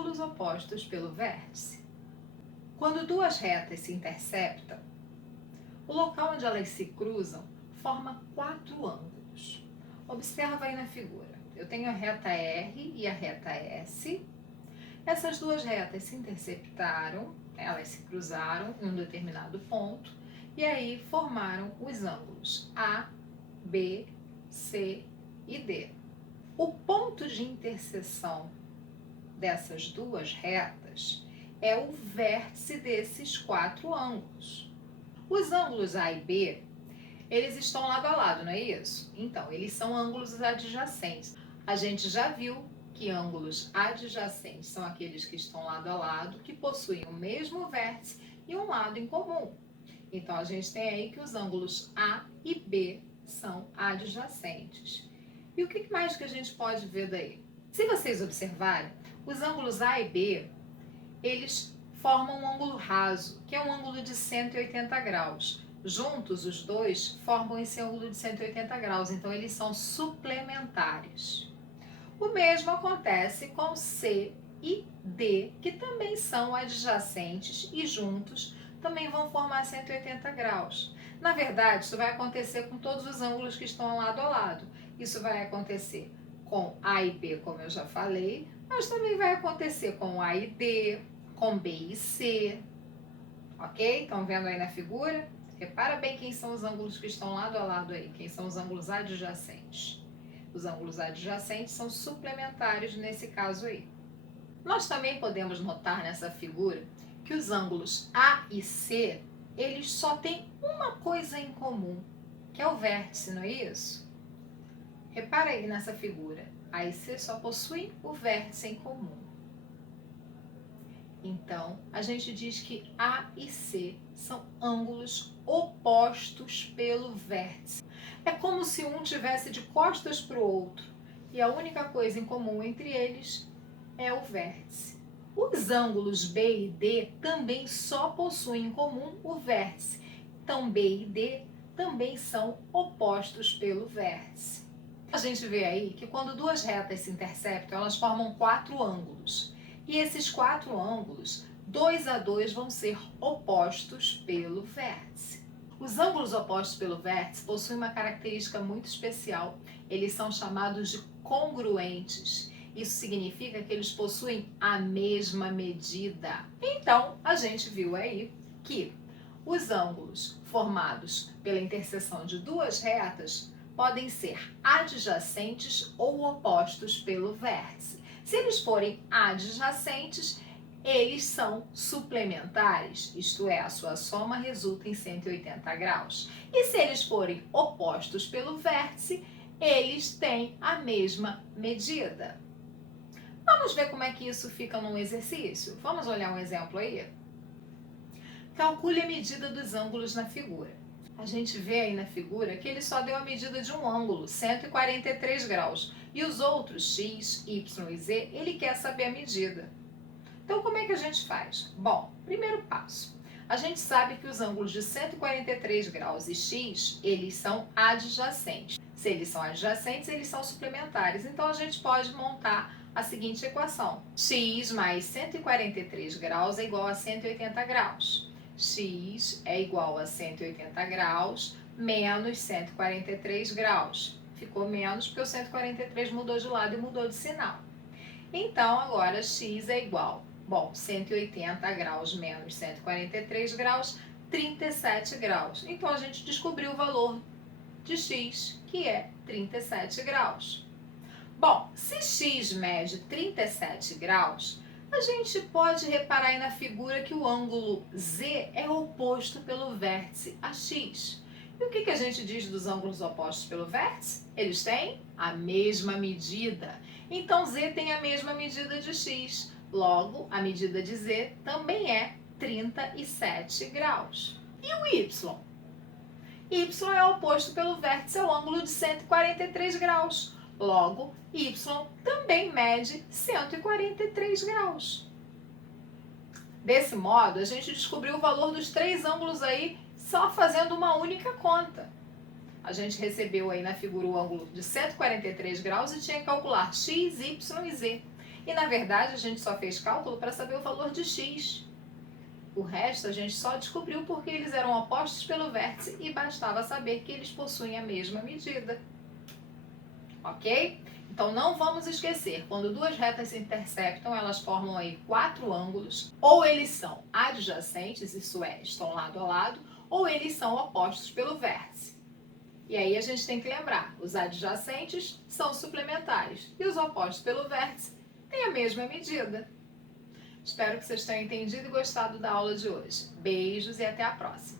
ângulos opostos pelo vértice. Quando duas retas se interceptam, o local onde elas se cruzam forma 4 ângulos. Observa aí na figura. Eu tenho a reta R e a reta S. Essas duas retas se interceptaram, elas se cruzaram em um determinado ponto e aí formaram os ângulos A, B, C e D. O ponto de interseção dessas duas retas é o vértice desses 4 ângulos. Os ângulos A e B, eles estão lado a lado, não é isso? Então, eles são ângulos adjacentes. A gente já viu que ângulos adjacentes são aqueles que estão lado a lado, que possuem o mesmo vértice e um lado em comum. Então, a gente tem aí que os ângulos A e B são adjacentes. E o que mais que a gente pode ver daí? Se vocês observarem, os ângulos A e B, eles formam um ângulo raso, que é um ângulo de 180 graus. Juntos, os dois formam esse ângulo de 180 graus, então eles são suplementares. O mesmo acontece com C e D, que também são adjacentes e juntos também vão formar 180 graus. Na verdade, isso vai acontecer com todos os ângulos que estão lado a lado. Isso vai acontecer com A e B, como eu já falei, mas também vai acontecer com A e D, com B e C. Ok? Estão vendo aí na figura? Repara bem quem são os ângulos que estão lado a lado aí, quem são os ângulos adjacentes. Os ângulos adjacentes são suplementares nesse caso aí. Nós também podemos notar nessa figura que os ângulos A e C, eles só têm uma coisa em comum, que é o vértice, não é isso? Repara aí nessa figura, A e C só possuem o vértice em comum. Então, a gente diz que A e C são ângulos opostos pelo vértice. É como se um tivesse de costas para o outro e a única coisa em comum entre eles é o vértice. Os ângulos B e D também só possuem em comum o vértice. Então, B e D também são opostos pelo vértice. A gente vê aí que quando duas retas se interceptam, elas formam 4 ângulos. E esses 4 ângulos, 2 a 2, vão ser opostos pelo vértice. Os ângulos opostos pelo vértice possuem uma característica muito especial. Eles são chamados de congruentes. Isso significa que eles possuem a mesma medida. Então, a gente viu aí que os ângulos formados pela interseção de duas retas podem ser adjacentes ou opostos pelo vértice. Se eles forem adjacentes, eles são suplementares, isto é, a sua soma resulta em 180 graus. E se eles forem opostos pelo vértice, eles têm a mesma medida. Vamos ver como é que isso fica num exercício? Vamos olhar um exemplo aí? Calcule a medida dos ângulos na figura. A gente vê aí na figura que ele só deu a medida de um ângulo, 143 graus. E os outros, x, y e z, ele quer saber a medida. Então, como é que a gente faz? Bom, primeiro passo. A gente sabe que os ângulos de 143 graus e x, eles são adjacentes. Se eles são adjacentes, eles são suplementares. Então, a gente pode montar a seguinte equação. X mais 143 graus é igual a 180 graus. X é igual a 180 graus menos 143 graus. Ficou menos porque o 143 mudou de lado e mudou de sinal. Então, agora x é igual, 180 graus menos 143 graus, 37 graus. Então, a gente descobriu o valor de x, que é 37 graus. Bom, se x mede 37 graus, a gente pode reparar aí na figura que o ângulo Z é oposto pelo vértice a x. E o que a gente diz dos ângulos opostos pelo vértice? Eles têm a mesma medida. Então, Z tem a mesma medida de x. Logo, a medida de Z também é 37 graus. E o Y? Y é oposto pelo vértice ao ângulo de 143 graus. Logo, Y também mede 143 graus. Desse modo, a gente descobriu o valor dos 3 ângulos aí só fazendo uma única conta. A gente recebeu aí na figura o ângulo de 143 graus e tinha que calcular x, y e z. E na verdade a gente só fez cálculo para saber o valor de x. O resto a gente só descobriu porque eles eram opostos pelo vértice e bastava saber que eles possuem a mesma medida. Ok? Então não vamos esquecer, quando duas retas se interceptam, elas formam aí 4 ângulos, ou eles são adjacentes, isso é, estão lado a lado, ou eles são opostos pelo vértice. E aí a gente tem que lembrar, os adjacentes são suplementares e os opostos pelo vértice têm a mesma medida. Espero que vocês tenham entendido e gostado da aula de hoje. Beijos e até a próxima!